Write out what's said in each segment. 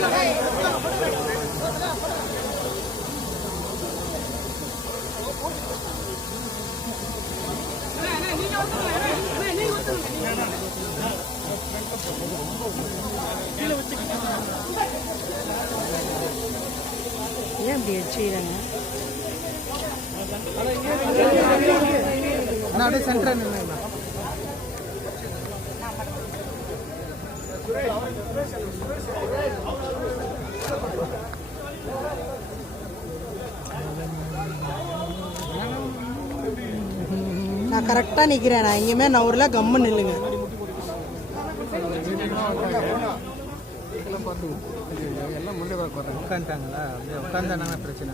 ஏன் இப்படி செய்யறாங்க? அப்படியே சென்டரா நின்னுங்க. நான் கரெக்டா நிக்கிறேன். நான் எங்கேயுமே நவர்ல கம்மு நில்லுங்க. எல்லாம் முன்னே உட்காந்துட்டாங்களா? அப்படியே உட்காந்தானா பிரச்சனை.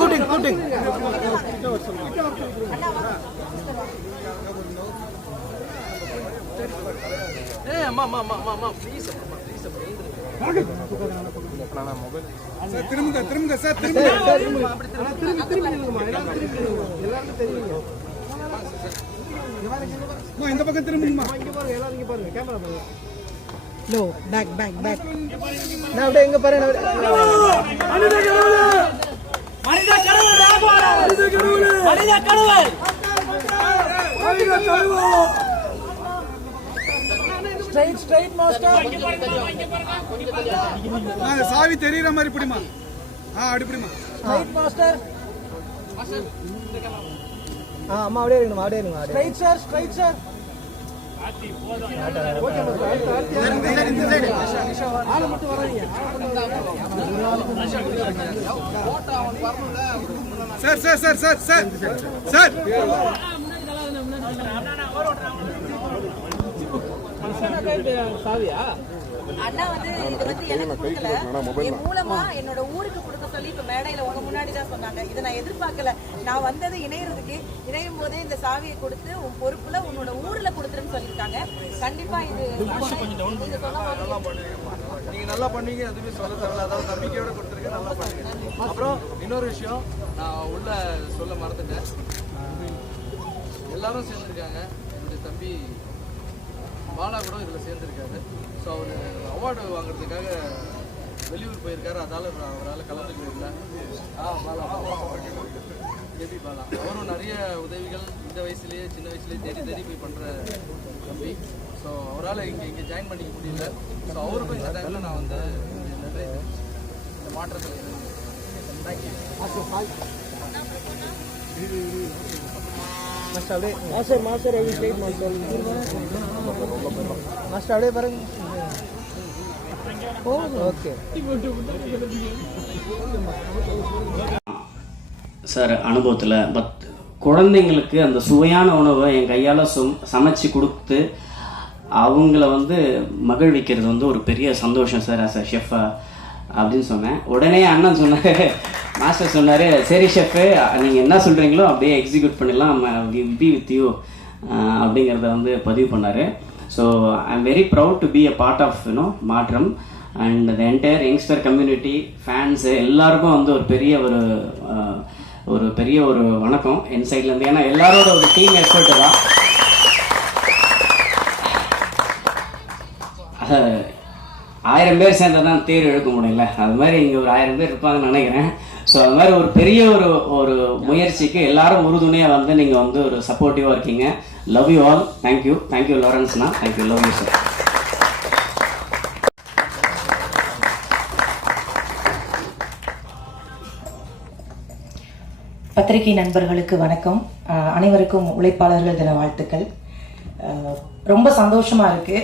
கூட்டிங் கூட்டிங் திரும்புங்க திரும்புங்க சார் திரும்புங்க இந்த பக்கம் திரும்புங்கம்மா. இங்க பாருங்க எல்லாரும் இங்க பாருங்க கேமரா பாருங்க. Low back back back. நான் அப்படியே எங்க பாருங்க. மனித கடவுளே மனித கடவுளே ராகவாரா மனித கடவுளே மனித கடவுளே மனித கடவுளே ஸ்ட்ரைட் மாஸ்டர். நான் சாவி தெரியற மாதிரி பிடிமா. அப்படி பிடிமா. Straight master. அம்மா அப்படியே இருங்க அப்படியே இருங்க. Straight sir straight sir. Okay ஆளு மட்டும் வராதீங்க. Sir sir sir sir sir sir சாவியா அண்ணா வந்து இது வந்து எனக்கு கொடுக்கல, என் மூலமா என்னோட ஊருக்கு கொடுக்க சொல்லி இப்ப மேடையில உங்க முன்னாடி தான் சொன்னாங்க. இதை நான் எதிர்பார்க்கல. நான் வந்தது இணையறதுக்கு, இணையும் போதே இந்த சாவியை கொடுத்து உன் பொறுப்புல உன்னோட ஊர்ல கொடுத்துருன்னு சொல்லியிருக்காங்க. கண்டிப்பா இது நீங்க நல்லா பண்ணீங்க. எதுவுமே சொல்ல தரல, அதாவது நம்பிக்கையோட கொடுத்துருக்க. நல்லா பண்ணுங்க. அப்புறம் இன்னொரு விஷயம் நான் உள்ள சொல்ல மறந்துட்டேன். எல்லாரும் சேர்ந்துருக்காங்க. என்னுடைய தம்பி பாலா கூட இதில் சேர்ந்துருக்காரு. ஸோ அவர் அவார்டு வாங்குறதுக்காக வெளியூர் போயிருக்காரு. அதால் அவரால் கலந்துக்க இல்லை. பாலா கேபி பாலா அவரும் நிறைய உதவிகள் இந்த வயசுலேயே சின்ன வயசுலேயே தேடி தேடி போய் பண்ணுற தம்பி. ஸோ அவரால் இங்கே ஜாயின் பண்ணிக்க முடியல. ஸோ அவருக்கும் இந்த டைமில் நான் வந்து நிறைய இந்த மாற்றத்தில் தேங்க்யூ. மாஸ்டர் அப்படியே master every state master master அப்படியே பாருங்க. ஓகே சார் அனுபவத்தில் குழந்தைங்களுக்கு அந்த சுவையான உணவை என் கையால் சமைச்சு கொடுத்து அவங்கள வந்து மகிழ்விக்கிறது வந்து ஒரு பெரிய சந்தோஷம் சார் ஆஸ் அ ஷெஃபா அப்படின்னு சொன்னேன். உடனே அண்ணன் சொன்னார், மாஸ்டர் சொன்னார், சரி ஷெஃபு நீங்கள் என்ன சொல்கிறீங்களோ அப்படியே எக்ஸிக்யூட் பண்ணிடலாம், பி வித் யூ அப்படிங்கிறத வந்து பதிவு பண்ணார். So I am very proud to be a part of Maatram and the entire youngster community fans எல்லாருக்கும் வந்து ஒரு பெரிய ஒரு வணக்கம் என் சைட்லேருந்து. ஏன்னா எல்லாரோட ஒரு டீம் எஃபர்ட்டு தான். 1000 பேர் சேர்ந்தால் தான் தேர் இழுக்க முடியல, அது மாதிரி இங்கே ஒரு 1000 பேர் இருப்பாங்கன்னு நினைக்கிறேன். ஸோ அது மாதிரி ஒரு பெரிய ஒரு முயற்சிக்கு எல்லாரும் உறுதுணையாக வந்து நீங்கள் வந்து ஒரு சப்போர்ட்டிவாக இருக்கீங்க. Love you all. தேங்க்யூ லாரன்ஸ்ண்ணா. தேங்க்யூ. Love you sir. பத்திரிகை நண்பர்களுக்கு வணக்கம். அனைவருக்கும் உழைப்பாளர்கள் தின வாழ்த்துக்கள். ரொம்ப சந்தோஷமா இருக்கு.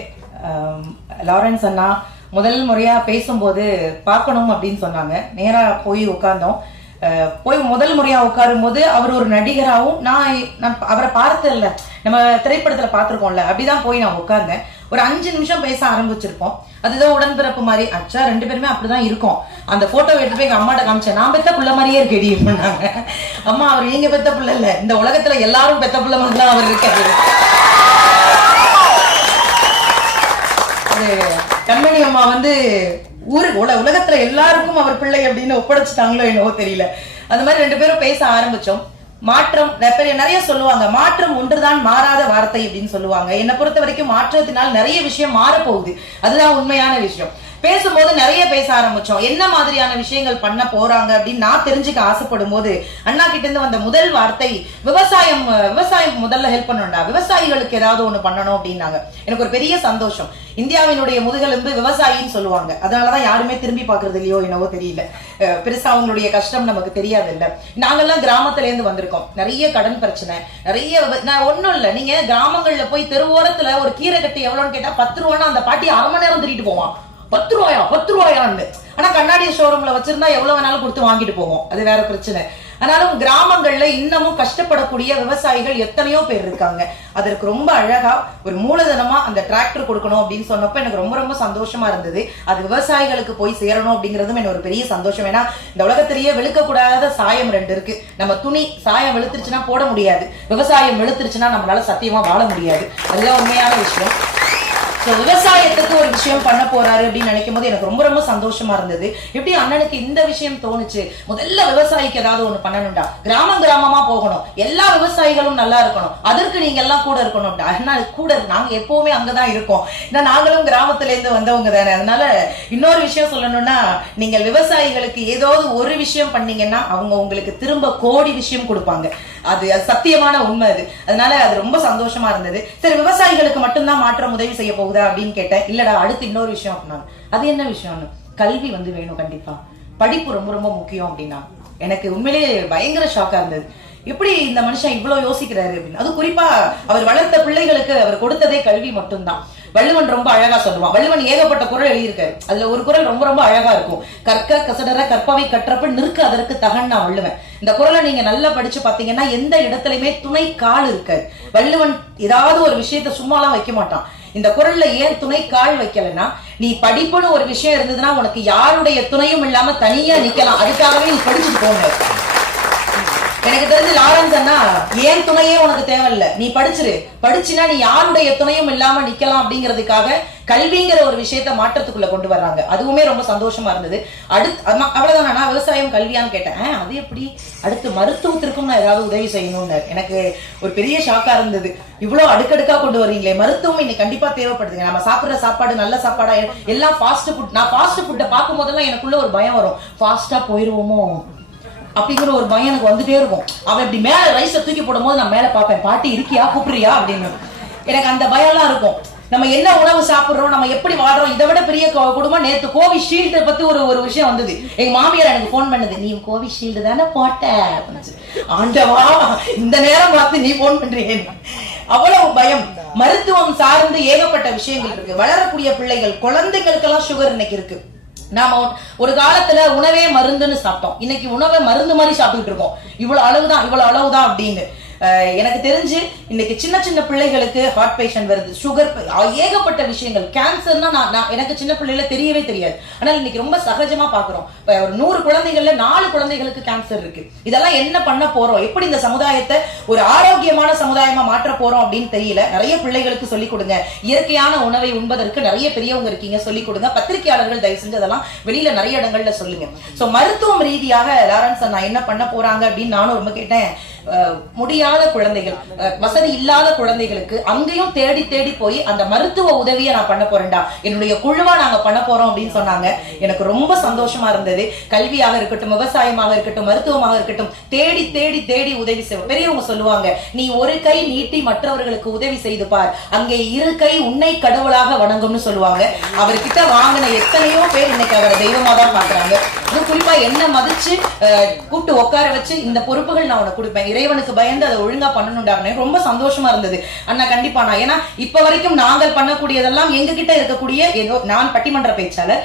லாரன்ஸ் அண்ணா முதல் முறையா பேசும்போது பார்க்கணும் அப்படின்னு சொன்னாங்க. நேரா போய் உட்கார்ந்தோம். போய் முதல் முறையா உட்காரும் போது அவர் ஒரு நடிகராகவும் நான் அவரை பார்த்தது இல்லை, நம்ம திரைப்படத்துல பார்த்திருக்கோம்ல, அப்படிதான் போய் நான் உட்கார்ந்தேன். ஒரு 5 நிமிஷம் பேச ஆரம்பிச்சிருப்போம். அதுதான் உடன்பிறப்பு மாதிரி. அச்சா 2 பேருமே அப்படிதான் இருக்கும். அந்த போட்டோ எடுத்து போய் எங்க அம்மாட்ட காமிச்சேன். நான் பெத்த புள்ள மாதிரியே இருக்கேடி பண்ணாங்க. அம்மா அவர் நீங்க பெத்த புள்ள இல்ல, இந்த உலகத்துல எல்லாரும் பெத்த புள்ள மாதிரி தான் அவர் இருக்காரு. கண்மணி அம்மா வந்து உலகத்துல எல்லாருக்கும் அவர் பிள்ளை அப்படின்னு ஒப்படைச்சிட்டாங்களோ என்னவோ தெரியல. அந்த மாதிரி 2 பேரும் பேச ஆரம்பிச்சோம். மாற்றம் நிறைய சொல்லுவாங்க, மாற்றம் ஒன்றுதான் மாறாத வார்த்தை அப்படின்னு சொல்லுவாங்க. என்னை பொறுத்த வரைக்கும் மாற்றத்தினால் நிறைய விஷயம் மாறப்போகுது, அதுதான் உண்மையான விஷயம். பேசும்போது நிறைய பேச ஆரம்பிச்சோம், என்ன மாதிரியான விஷயங்கள் பண்ண போறாங்க அப்படின்னு நான் தெரிஞ்சுக்க ஆசைப்படும் போது அண்ணா கிட்ட இருந்து வந்த முதல் வார்த்தை விவசாயம் முதல்ல ஹெல்ப் பண்ணணும்டா, விவசாயிகளுக்கு ஏதாவது ஒண்ணு பண்ணணும் அப்படின்னாங்க. எனக்கு ஒரு பெரிய சந்தோஷம். இந்தியாவினுடைய முதுகெலும்பு விவசாயின்னு சொல்லுவாங்க, அதனாலதான் யாருமே திரும்பி பாக்குறது இல்லையோ என்னவோ தெரியல. பெருசா அவங்களுடைய கஷ்டம் நமக்கு தெரியாது இல்ல. நாங்கெல்லாம் கிராமத்துல இருந்து வந்திருக்கோம், நிறைய கடன் பிரச்சனை, நிறைய ஒண்ணும் இல்ல. நீங்க கிராமங்கள்ல போய் தெருவோரத்துல ஒரு கீரை கட்டி எவ்வளவுன்னு கேட்டா 10 ரூபான்னா அந்த பாட்டி 1/2 மணி நேரம் திருட்டு போவான். 10 ரூபாயான்னு. ஆனா கண்ணாடி ஷோரூம்ல வச்சிருந்தா எவ்வளவு வேணாலும் கொடுத்து வாங்கிட்டு போவோம், அது வேற பிரச்சனை. ஆனாலும் கிராமங்கள்ல இன்னமும் கஷ்டப்படக்கூடிய விவசாயிகள் எத்தனையோ பேர் இருக்காங்க. அதற்கு ரொம்ப அழகா ஒரு மூலதனமா அந்த டிராக்டர் கொடுக்கணும் அப்படின்னு சொன்னப்ப எனக்கு ரொம்ப ரொம்ப சந்தோஷமா இருந்தது. அது விவசாயிகளுக்கு போய் சேரணும் அப்படிங்கறதும் எனக்கு ஒரு பெரிய சந்தோஷம். ஏன்னா இந்த உலகத்திலேயே வெளுக்கக்கூடாத சாயம் 2 இருக்கு. நம்ம துணி சாயம் வெளுத்துருச்சுன்னா போட முடியாது, விவசாயம் வெளுத்துருச்சுன்னா நம்மளால சத்தியமா வாழ முடியாது. அதுதான் உண்மையான விஷயம். விவசாயத்துக்கு ஒரு விஷயம் பண்ண போறாரு அப்படின்னு நினைக்கும் போது எனக்கு ரொம்ப ரொம்ப சந்தோஷமா இருந்தது. எப்படி அண்ணனுக்கு இந்த விஷயம் தோணுச்சு, முதல்ல விவசாயிக்கு ஏதாவது ஒண்ணு பண்ணணும்டா, கிராமமா போகணும், எல்லா விவசாயிகளும் நல்லா இருக்கணும், அதற்கு நீங்க எல்லாம் கூட இருக்கணும். அண்ணா கூட நாங்க எப்பவுமே அங்கதான் இருக்கோம், ஏன்னா நாங்களும் கிராமத்துல இருந்து வந்தவங்க தானே. அதனால இன்னொரு விஷயம் சொல்லணும்னா, நீங்கள் விவசாயிகளுக்கு ஏதாவது ஒரு விஷயம் பண்ணீங்கன்னா அவங்க உங்களுக்கு திரும்ப கோடி விஷயம் கொடுப்பாங்க. அது சத்தியமான உண்மை அது. அதனால அது ரொம்ப சந்தோஷமா இருந்தது. சரி, விவசாயிகளுக்கு மட்டும்தான் மாற்றம் உதவி செய்ய போகுதா அப்படின்னு கேட்டேன். இல்லடா, அடுத்து இன்னொரு விஷயம் அப்படின்னா, அது என்ன விஷயம்னு, கல்வி வேணும், கண்டிப்பா படிப்பு ரொம்ப ரொம்ப முக்கியம் அப்படின்னா எனக்கு உண்மையிலேயே பயங்கர ஷாக்கா இருந்தது. எப்படி இந்த மனுஷன் இவ்வளவு யோசிக்கிறாரு அப்படின்னு. அது குறிப்பா அவர் வளர்த்த பிள்ளைகளுக்கு அவர் கொடுத்ததே கல்வி மட்டும்தான். வள்ளுவன் ரொம்ப அழகா சொல்லுவான். வள்ளுவன் ஏகப்பட்ட குறள் எழுதியிருக்காரு, அதுல ஒரு குறள் ரொம்ப ரொம்ப அழகா இருக்கும். கற்க கசடர கற்பவை கற்றப்ப நிற்க அதற்கு தகன் நான் வள்ளுவன். இந்த குறளை நீங்க நல்லா படிச்சு பாத்தீங்கன்னா எந்த இடத்துலயுமே துணை கால் இருக்காது. வள்ளுவன் ஏதாவது ஒரு விஷயத்த சும்மாலாம் வைக்க மாட்டான். இந்த குறள்ல ஏன் துணை கால் வைக்கலன்னா, நீ படிப்புன்னு ஒரு விஷயம் இருந்ததுன்னா உனக்கு யாருடைய துணையும் இல்லாம தனியா நிக்கலாம், அதுக்காகவே நீ படிச்சுட்டு போங்க. எனக்கு தெரிஞ்சு லாரன்ஸ் அண்ணா ஏன் துணையே உனக்கு தேவையில்லை, நீ படிச்சுனா நீ யாருடைய துணையும் இல்லாம நிக்கலாம் அப்படிங்கிறதுக்காக கல்விங்கிற ஒரு விஷயத்த மாற்றத்துக்குள்ள கொண்டு வர்றாங்க. அதுவுமே ரொம்ப சந்தோஷமா இருந்தது. அவ்வளவுதான். நான் விவசாயம் கல்வியான்னு கேட்டேன், அது எப்படி, அடுத்து மருத்துவத்திற்கும் நான் ஏதாவது உதவி செய்யணும்னு எனக்கு ஒரு பெரிய ஷாக்கா இருந்தது. இவ்வளவு அடுக்கடுக்கா கொண்டு வரீங்களே, மருத்துவம் இன்னைக்கு கண்டிப்பா தேவைப்படுதுங்க. நம்ம சாப்பிடுற சாப்பாடு நல்ல சாப்பாடா, எல்லாம் ஃபாஸ்ட் ஃபுட். நான் ஃபாஸ்ட் ஃபுட்டை பார்க்கும் போதெல்லாம் எனக்குள்ள ஒரு பயம் வரும், ஃபாஸ்டா போயிருவோமோ அப்படிங்கிற ஒரு பயம் எனக்கு வந்துட்டே இருக்கும். அவன் இப்படி மேல ரைஸை தூக்கி போடும் போது நான் மேல பாப்பேன், பாட்டி இருக்கியா கூப்பிடுறியா அப்படின்னு. எனக்கு அந்த பயம் எல்லாம் இருக்கும். நம்ம என்ன உணவு சாப்பிடுறோம், நம்ம எப்படி வாழ்றோம், இதை விட பெரிய குடும்பம். நேத்து கோவிஷீல்டு பத்தி ஒரு விஷயம் வந்தது. எங்க மாமியார் எனக்கு போன் பண்ணது, நீ கோவிஷீல்டு தானே போட்ட. ஆண்டவா, இந்த நேரம் பார்த்து நீ போன் பண்றீங்க. அவ்வளவு பயம். மருத்துவம் சார்ந்து ஏகப்பட்ட விஷயங்கள் இருக்கு. வளரக்கூடிய பிள்ளைகள், குழந்தைகளுக்கெல்லாம் சுகர் இன்னைக்கு இருக்கு. நாம ஒரு காலத்துல உணவே மருந்துன்னு சாப்பிட்டோம், இன்னைக்கு உணவை மருந்து மாதிரி சாப்பிட்டு இருக்கோம். இவ்வளவு அளவுதான் அப்படின்னு. எனக்கு தெரிஞ்சு இன்னைக்கு சின்ன சின்ன பிள்ளைகளுக்கு ஹார்ட் பேஷண்ட் வருது, சுகர், ஏகப்பட்ட விஷயங்கள். கேன்சர்னா எனக்கு சின்ன பிள்ளைல தெரியவே தெரியாது, ஆனால் இன்னைக்கு ரொம்ப சகஜமா பாக்குறோம். ஒரு 100 குழந்தைகள்ல 4 குழந்தைகளுக்கு கேன்சர் இருக்கு. இதெல்லாம் என்ன பண்ண போறோம், எப்படி இந்த சமுதாயத்தை ஒரு ஆரோக்கியமான சமுதாயமா மாற்ற போறோம் அப்படின்னு தெரியல. நிறைய பிள்ளைகளுக்கு சொல்லிக் கொடுங்க, இயற்கையான உணவை உண்பதற்கு நிறைய பெரியவங்க இருக்கீங்க, சொல்லிக் கொடுங்க. பத்திரிகையாளர்கள் தயவு செஞ்சு அதெல்லாம் வெளியில நிறைய இடங்கள்ல சொல்லுங்க. சோ மருத்துவம் ரீதியாக லாரன்ஸ் நான் என்ன பண்ண போறாங்க அப்படின்னு நானும் ரொம்ப கேட்டேன். முடியாத குழந்தைகள், வசதி இல்லாத குழந்தைகளுக்கு அங்கேயும் தேடி தேடி போய் அந்த மருத்துவ உதவியை நான் பண்ண போறேன்டா, என்னுடைய குழுவா நாங்க பண்ண போறோம் அப்படின்னு சொன்னாங்க. எனக்கு ரொம்ப சந்தோஷமா இருந்தது. கல்வியாக இருக்கட்டும், விவசாயமாக இருக்கட்டும், மருத்துவமாக இருக்கட்டும், தேடி தேடி தேடி உதவி செய்வோம். பெரியவங்க சொல்லுவாங்க, நீ ஒரு கை நீட்டி மற்றவர்களுக்கு உதவி செய்து பார், அங்கே 2 கை உன்னை கடவுளாக வணங்கும்னு சொல்லுவாங்க. அவர்கிட்ட வாங்கின எத்தனையோ பேர் இன்னைக்கு அவரை தெய்வமா தான் பாக்குறாங்க. குறிப்பா என்ன மதிச்சு கூப்பிட்டு உட்கார வச்சு இந்த பொறுப்புகள் நான் உனக்கு கொடுப்பேன், இறைவனுக்கு பயந்து அதை ஒழுங்கா பண்ணணும்டாங்க. ரொம்ப சந்தோஷமா இருந்தது. அண்ணா கண்டிப்பா நான், ஏன்னா இப்ப வரைக்கும் நாங்கள் பண்ணக்கூடியதெல்லாம் எங்க கிட்ட இருக்கக்கூடிய ஏதோ, நான் பட்டிமன்ற பேச்சாளர்,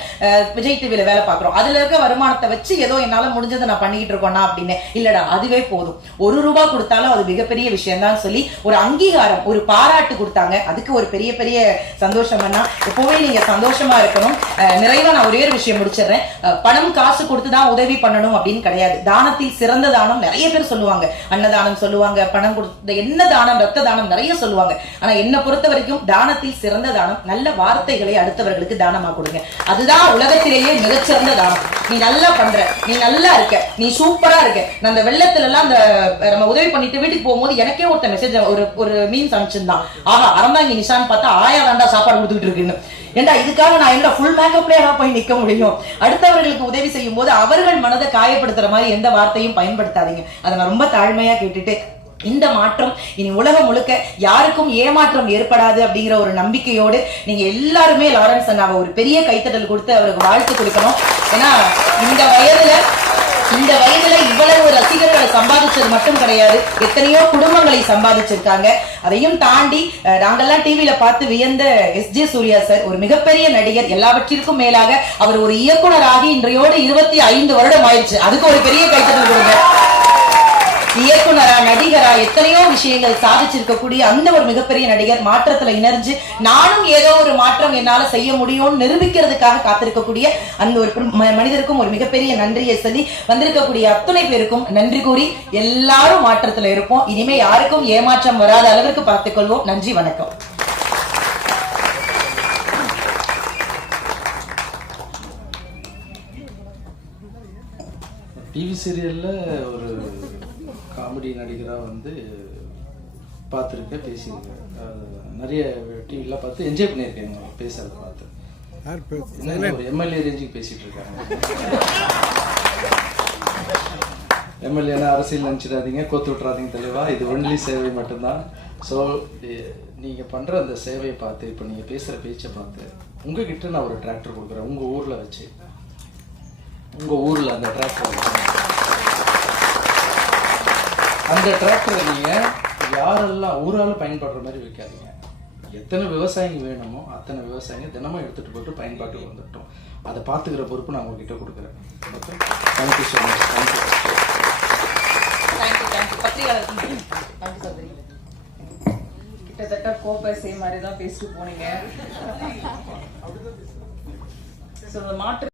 விஜய் டிவில வேலை பாக்குறோம், அதுல இருக்க வருமானத்தை வச்சு ஏதோ என்னால முடிஞ்சதை நான் பண்ணிக்கிட்டு இருக்கோம்னா அப்படின்னு. இல்லடா, அதுவே போதும், 1 ரூபாய் கொடுத்தாலும் அது மிகப்பெரிய விஷயம் தான் சொல்லி ஒரு அங்கீகாரம், ஒரு பாராட்டு கொடுத்தாங்க. அதுக்கு ஒரு பெரிய பெரிய சந்தோஷம். எப்பவுமே நீங்க சந்தோஷமா இருக்கணும். நிறைவா நான் ஒரே ஒரு விஷயம் முடிச்சிடுறேன். பணம் காசு காசு கொடுத்துதான் உதவி பண்ணணும் அப்படின்னு கிடையாது. தானத்தில் சிறந்த தானம் நிறைய பேர் சொல்லுவாங்க, அன்னதானம் சொல்லுவாங்க, பணம் கொடுத்த என்ன தானம், ரத்த தானம் நிறைய சொல்லுவாங்க. ஆனா என்ன பொறுத்த வரைக்கும் தானத்தில் சிறந்த தானம் நல்ல வார்த்தைகளை அடுத்தவர்களுக்கு தானமா கொடுங்க. அதுதான் உலகத்திலேயே மிகச்சிறந்த தானம். நீ நல்லா பண்ற, நீ நல்லா இருக்க, நீ சூப்பரா இருக்க. நான் அந்த வெள்ளத்துல எல்லாம் அந்த நம்ம உதவி பண்ணிட்டு வீட்டுக்கு போகும்போது எனக்கே ஒருத்த மெசேஜ் ஒரு மீன்ஸ் அனுப்பிச்சிருந்தான். ஆஹா அறந்தாங்க நிஷான்னு பார்த்தா ஆயா தாண்டா சாப்பாடு கொடுத்துட்டு இருக்குன்னு. ஏண்டா இதுக்காக நான் என்னோட ஃபுல் மேக்கப்லயே போய் நிக்க முடியும்? அடுத்தவர்களுக்கு உதவி செய்யும் போது அவர்கள் மனதை காயப்படுத்துற மாதிரி எந்த வார்த்தையும் பயன்படுத்தாதீங்க. அதை நான் ரொம்ப தாழ்மையா கேட்டுட்டு, இந்த மாற்றம் இனி உலகம் முழுக்க யாருக்கும் ஏமாற்றம் ஏற்படாது அப்படிங்கிற ஒரு நம்பிக்கையோடு நீங்க எல்லாருமே லாரன்ஸ் அண்ணாவை ஒரு பெரிய கைத்தட்டல் கொடுத்து அவருக்கு வாழ்த்து கொடுக்கணும். ஏன்னா இந்த வயதுல இவ்வளவு ரசிகர்களை சம்பாதிச்சது மட்டும் கிடையாது, எத்தனையோ குடும்பங்களை சம்பாதிச்சிருக்காங்க. அதையும் தாண்டி நாங்கெல்லாம் டிவில பார்த்து வியந்த எஸ்.ஜே. சூர்யா சார் ஒரு மிகப்பெரிய நடிகர். எல்லாவற்றிற்கும் மேலாக அவர் ஒரு இயக்குனராகி இன்றையோடு 25 வருடம் ஆயிடுச்சு. அதுக்கு ஒரு பெரிய கைத்தட்டல் கொடுங்க. இயக்குனரா நடிகரா எத்தனையோ விஷயங்கள் சாதிச்சிருக்கக்கூடிய அந்த ஒரு மிகப்பெரிய நடிகர் மாற்றத்துல இணைஞ்சு நானும் ஏதோ ஒரு மாற்றம் என்னால செய்ய முடியும்னு நிரூபிக்கிறதுக்காக காத்திருக்கக்கூடிய அந்த ஒரு மனிதருக்கும் ஒரு மிகப்பெரிய நன்றியை சொல்லி வந்திருக்கக்கூடிய அத்தனை பேருக்கும் நன்றி கூறி எல்லாரும் மாற்றத்துல இருப்போம். இனிமே யாருக்கும் ஏமாற்றம் வராத அளவிற்கு பார்த்துக் கொள்வோம். நன்றி, வணக்கம். டிவி சீரியல்ல ஒரு காமெடி நடிகராக வந்து பார்த்துருக்கேன், பேசியிருக்கேன். நிறைய டிவிலாம் பார்த்து என்ஜாய் பண்ணியிருக்கேன் பேசுறதை பார்த்து. என்ன ஒரு எம்எல்ஏ ரேஞ்சுக்கு பேசிட்டு இருக்காங்க. எம்எல்ஏனா அரசியல் நினச்சிடாதீங்க, கோத்து விட்டுறாதீங்க தெளிவா. இது ஒன்லி சேவை மட்டும்தான். ஸோ நீங்கள் பண்ணுற அந்த சேவையை பார்த்து, இப்போ நீங்கள் பேசுகிற பேச்சை பார்த்து, உங்ககிட்ட நான் ஒரு டிராக்டர் கொடுக்குறேன். உங்கள் ஊரில் வச்சு, உங்கள் ஊரில் அந்த டிராக்டர் அந்த டிராக்டரை நீங்கள் யாரெல்லாம் ஊரால் பயன்படுற மாதிரி வைக்காதீங்க. எத்தனை விவசாயிங்க வேணுமோ அத்தனை விவசாயிங்க தினமும் எடுத்துகிட்டு போட்டு பயன்பாட்டுக்கு வந்துட்டோம். அதை பார்த்துக்கிற பொறுப்பு நான் உங்ககிட்ட கொடுக்குறேன். Okay, thank you so much. Thank you. கிட்டத்தட்ட கோபை மாதிரி தான் பேசிட்டு போனீங்க. மாற்று